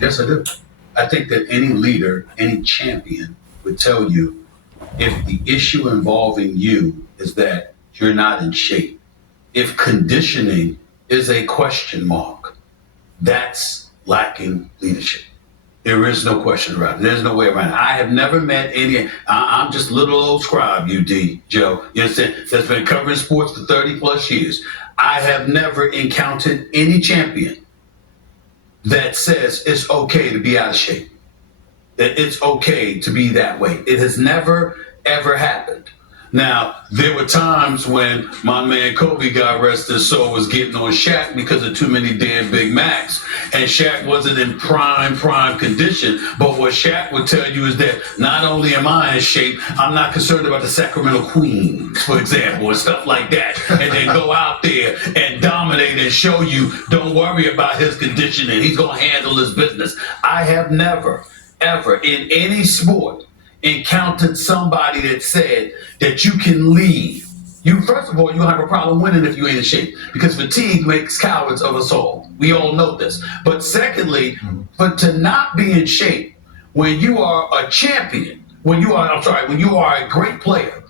Yes, I do. I think that any leader, any champion would tell you if the issue involving you is that you're not in shape, if conditioning is a question mark, that's lacking leadership. There is no question about it. There's no way around it. I have never met any. I'm just little old scribe, Joe. You understand? That's been covering sports for 30 plus years. I have never encountered any champion that says it's okay to be out of shape, that it's okay to be that way. It has never, ever happened. Now, there were times when my man Kobe, God rest his soul, was getting on Shaq because of too many damn Big Macs, and Shaq wasn't in prime condition. But what Shaq would tell you is that not only am I in shape, I'm not concerned about the Sacramento Queens, for example, and stuff like that, and then go out there and dominate and show you, don't worry about his conditioning, he's going to handle his business. I have never, ever, in any sport, encountered somebody that said that you can leave. You, first of all, you'll have a problem winning if you ain't in shape, because fatigue makes cowards of us all. We all know this. But secondly, but to not be in shape when you are a champion, when you are a great player,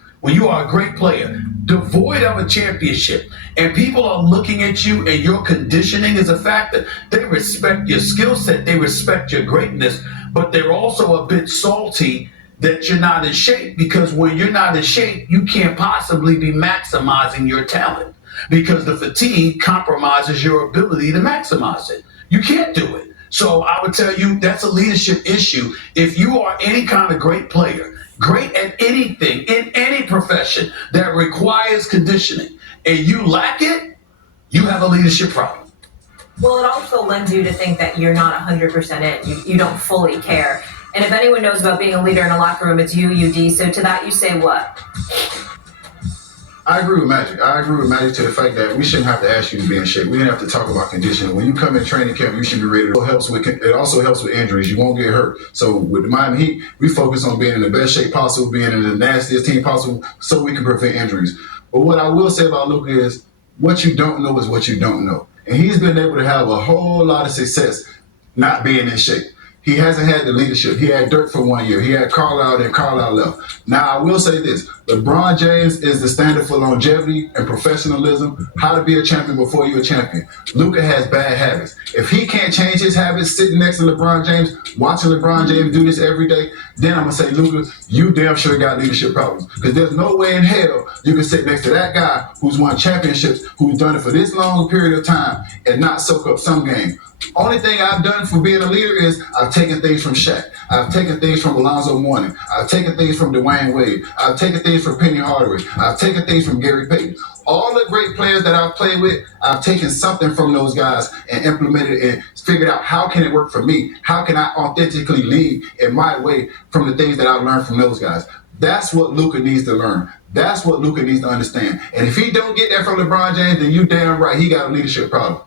devoid of a championship, and people are looking at you and your conditioning is a factor, they respect your skill set, they respect your greatness, but they're also a bit salty that you're not in shape, because when you're not in shape, you can't possibly be maximizing your talent, because the fatigue compromises your ability to maximize it. You can't do it. So I would tell you that's a leadership issue. If you are any kind of great player, great at anything, in any profession that requires conditioning, and you lack it, you have a leadership problem. Well, it also lends you to think that you're not 100% in. You don't fully care. And if anyone knows about being a leader in a locker room, it's you, UD. So to that, you say what? I agree with Magic. I agree with Magic to the fact that we shouldn't have to ask you to be in shape. We didn't have to talk about conditioning. When you come in training camp, you should be ready. It also helps with injuries. You won't get hurt. So with the Miami Heat, we focus on being in the best shape possible, being in the nastiest team possible, so we can prevent injuries. But what I will say about Luka is, what you don't know is what you don't know. And he's been able to have a whole lot of success not being in shape. He hasn't had the leadership. He had Dirk for 1 year. He had Carlisle, and Carlisle left. Now, I will say this. LeBron James is the standard for longevity and professionalism, how to be a champion before you're a champion. Luka has bad habits. If he can't change his habits sitting next to LeBron James, watching LeBron James do this every day, then I'm going to say, Luka, you damn sure got leadership problems. Because there's no way in hell you can sit next to that guy who's won championships, who's done it for this long period of time, and not soak up some game. Only thing I've done for being a leader is I've taken things from Shaq. I've taken things from Alonzo Mourning. I've taken things from Dwayne Wade. I've taken things from Penny Hardaway. I've taken things from Gary Payton. All the great players that I've played with, I've taken something from those guys and implemented it and figured out how can it work for me? How can I authentically lead in my way from the things that I've learned from those guys? That's what Luka needs to learn. That's what Luka needs to understand. And if he don't get that from LeBron James, then you damn right he got a leadership problem.